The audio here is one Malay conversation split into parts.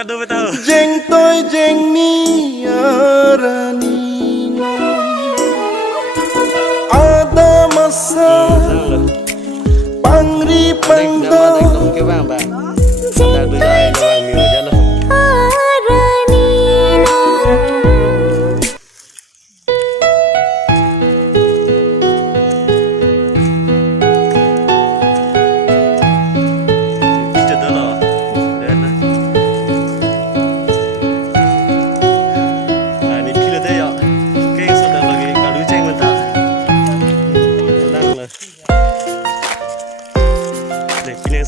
kado betul. Jeng toy jeng ni arani ada masa pangri pangda Jeng toy jeng ni arani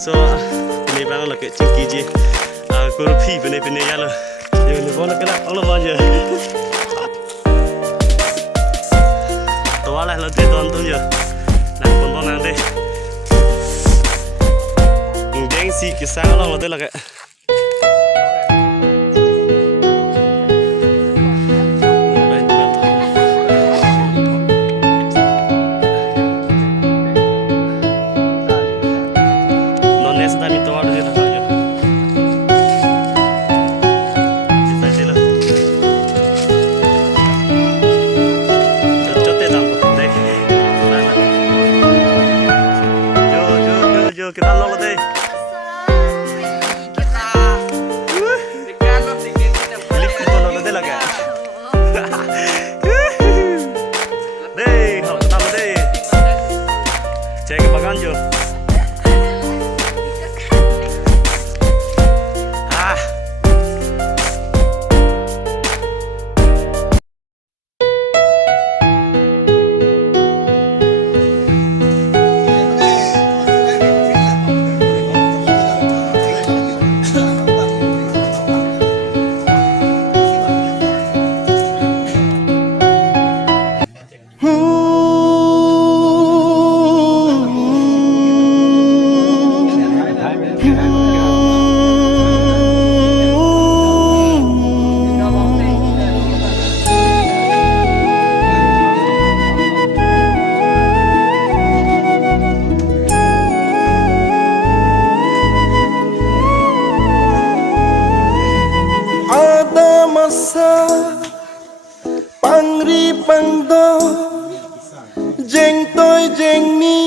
so ini bang lo ke cingki je aku rupi bene ya lo ni bola kena Allah manja toalah lo te ton je nah pon nang deh ngeng si kisah lo te lah ke kita lo deh. Lip itu lo deh lagi. Deh, kita lo deh. Cek bagan jo. masa pangri pangdo jeng toy jeng ni